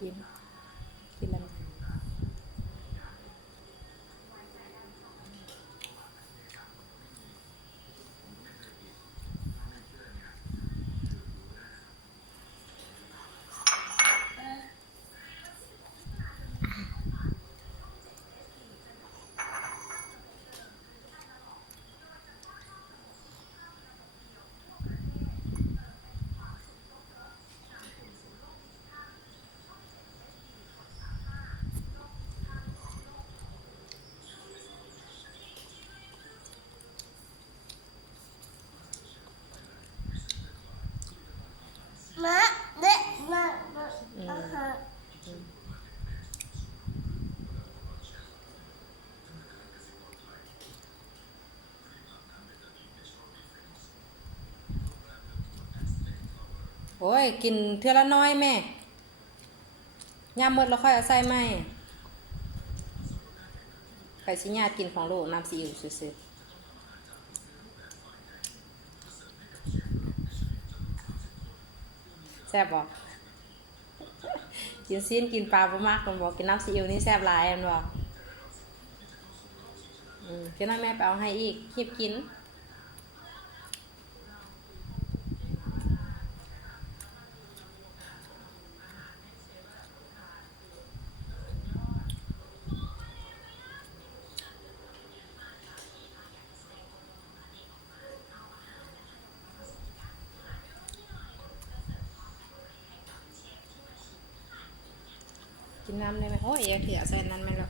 กินกินแล้วมาเด็กมาอาหาร โอ้ยกินเทื่อละน้อยแม่ย่ามหมดแล้วค่อยเอาใส่ไหมไข่สิญาติกินของลูกน้ำซีอิ๊วซื่อๆแซ่บบ่กินซีนกินปลาบ่มากมันบอกกินน้ำซีอิ๊วนี่แซ่บหลายมันบอกเจ้าน้อยแม่ไปเอาให้อีกคีบกินกินน้ำได้ไหมโอ้ยเอ๋เถียใส่นั้นไหมล่ะ